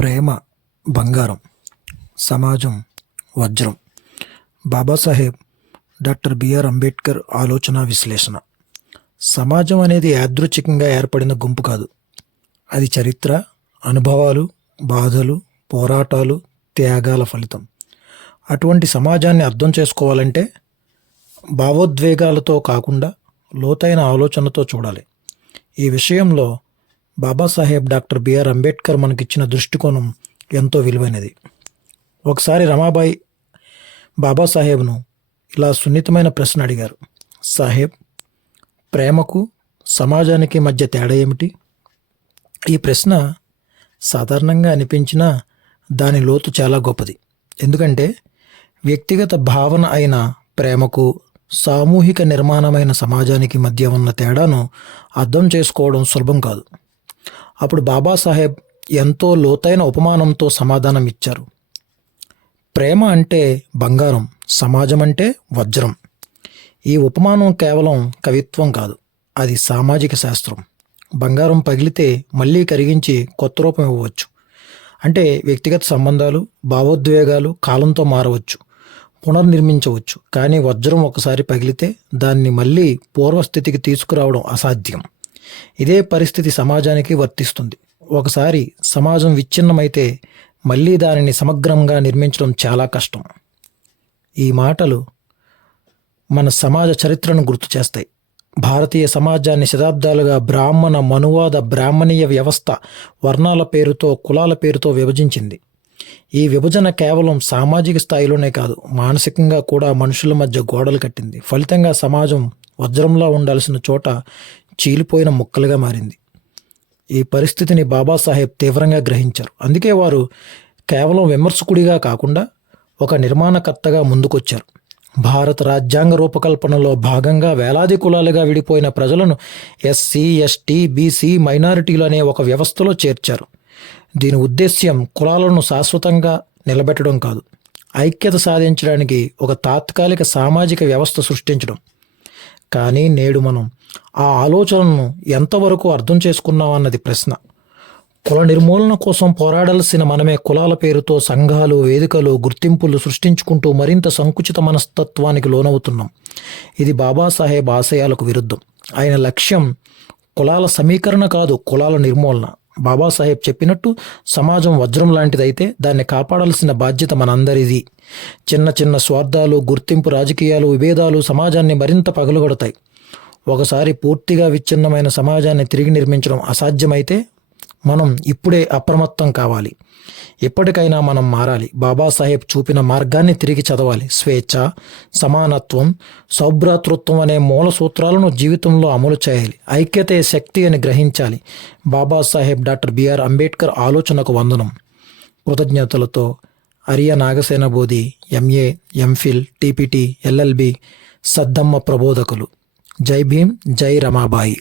ప్రేమ బంగారం సమాజం వజ్రం. బాబాసాహెబ్ డాక్టర్ బిఆర్ అంబేద్కర్ ఆలోచన విశ్లేషణ. సమాజం అనేది యాదృచ్ఛికంగా ఏర్పడిన గుంపు కాదు. అది చరిత్ర అనుభవాలు బాధలు పోరాటాలు త్యాగాల ఫలితం. అటువంటి సమాజాన్ని అర్థం చేసుకోవాలంటే భావోద్వేగాలతో కాకుండా లోతైన ఆలోచనతో చూడాలి. ఈ విషయంలో బాబాసాహెబ్ డాక్టర్ బిఆర్ అంబేద్కర్ మనకిచ్చిన దృష్టికోణం ఎంతో విలువైనది. ఒకసారి రమాబాయి బాబాసాహెబ్ను ఇలా సున్నితమైన ప్రశ్న అడిగారు. సాహెబ్ ప్రేమకు సమాజానికి మధ్య తేడా ఏమిటి? ఈ ప్రశ్న సాధారణంగా అనిపించినా దాని లోతు చాలా గొప్పది. ఎందుకంటే వ్యక్తిగత భావన అయిన ప్రేమకు సామూహిక నిర్మాణమైన సమాజానికి మధ్య ఉన్న తేడాను అర్థం చేసుకోవడం సులభం కాదు. అప్పుడు బాబాసాహెబ్ ఎంతో లోతైన ఉపమానంతో సమాధానం ఇచ్చారు ప్రేమ అంటే బంగారం సమాజం అంటే వజ్రం. ఈ ఉపమానం కేవలం కవిత్వం కాదు అది సామాజిక శాస్త్రం. బంగారం పగిలితే మళ్ళీ కరిగించి కొత్త రూపం ఇవ్వవచ్చు. అంటే వ్యక్తిగత సంబంధాలు భావోద్వేగాలు కాలంతో మారవచ్చు పునర్నిర్మించవచ్చు. కానీ వజ్రం ఒకసారి పగిలితే దాన్ని మళ్ళీ పూర్వస్థితికి తీసుకురావడం అసాధ్యం. ఇదే పరిస్థితి సమాజానికి వర్తిస్తుంది. ఒకసారి సమాజం విచ్ఛిన్నమైతే మళ్ళీ దానిని సమగ్రంగా నిర్మించడం చాలా కష్టం. ఈ మాటలు మన సమాజ చరిత్రను గుర్తు చేస్తాయి. భారతీయ సమాజాన్ని శతాబ్దాలుగా బ్రాహ్మణ మనువాద బ్రాహ్మణీయ వ్యవస్థ వర్ణాల పేరుతో కులాల పేరుతో విభజించింది. ఈ విభజన కేవలం సామాజిక స్థాయిలోనే కాదు మానసికంగా కూడా మనుషుల మధ్య గోడలు కట్టింది. ఫలితంగా సమాజం వజ్రంలా ఉండాల్సిన చోట చీలిపోయిన ముక్కలుగా మారింది. ఈ పరిస్థితిని బాబాసాహెబ్ తీవ్రంగా గ్రహించారు. అందుకే వారు కేవలం విమర్శకుడిగా కాకుండా ఒక నిర్మాణకర్తగా ముందుకొచ్చారు. భారత రాజ్యాంగ రూపకల్పనలో భాగంగా వేలాది కులాలుగా విడిపోయిన ప్రజలను ఎస్సీ ఎస్టీ బీసీ మైనారిటీలు అనే ఒక వ్యవస్థలో చేర్చారు. దీని ఉద్దేశ్యం కులాలను శాశ్వతంగా నిలబెట్టడం కాదు ఐక్యత సాధించడానికి ఒక తాత్కాలిక సామాజిక వ్యవస్థ సృష్టించడం. కానీ నేడు మనం ఆ ఆలోచనను ఎంతవరకు అర్థం చేసుకున్నామన్నది ప్రశ్న. కుల నిర్మూలన కోసం పోరాడాల్సిన మనమే కులాల పేరుతో సంఘాలు వేదికలు గుర్తింపులు సృష్టించుకుంటూ మరింత సంకుచిత మనస్తత్వానికి లోనవుతున్నాం. ఇది బాబాసాహెబ్ ఆశయాలకు విరుద్ధం. ఆయన లక్ష్యం కులాల సమీకరణ కాదు కులాల నిర్మూలన. బాబాసాహెబ్ చెప్పినట్టు సమాజం వజ్రం లాంటిదైతే దాన్ని కాపాడాల్సిన బాధ్యత మనందరిది. చిన్న చిన్న స్వార్థాలు గుర్తింపు రాజకీయాలు విభేదాలు సమాజాన్ని మరింత పగలుగొడతాయి. ఒకసారి పూర్తిగా విచ్ఛిన్నమైన సమాజాన్ని తిరిగి నిర్మించడం అసాధ్యమైతే మనం ఇప్పుడే అప్రమత్తం కావాలి. ఎప్పటికైనా మనం మారాలి. బాబాసాహెబ్ చూపిన మార్గాన్ని తిరిగి చదవాలి. స్వేచ్ఛ సమానత్వం సౌభ్రాతృత్వం అనే మూల సూత్రాలను జీవితంలో అమలు చేయాలి. ఐక్యతే శక్తి అని గ్రహించాలి. బాబాసాహెబ్ డాక్టర్ బిఆర్ అంబేద్కర్ ఆలోచనకు వందనం. కృతజ్ఞతలతో Ariya Nagasena Bodhi MA MPhil TPT LLB సద్దమ్మ ప్రబోధకులు. జై భీమ్ జై రమాబాయి.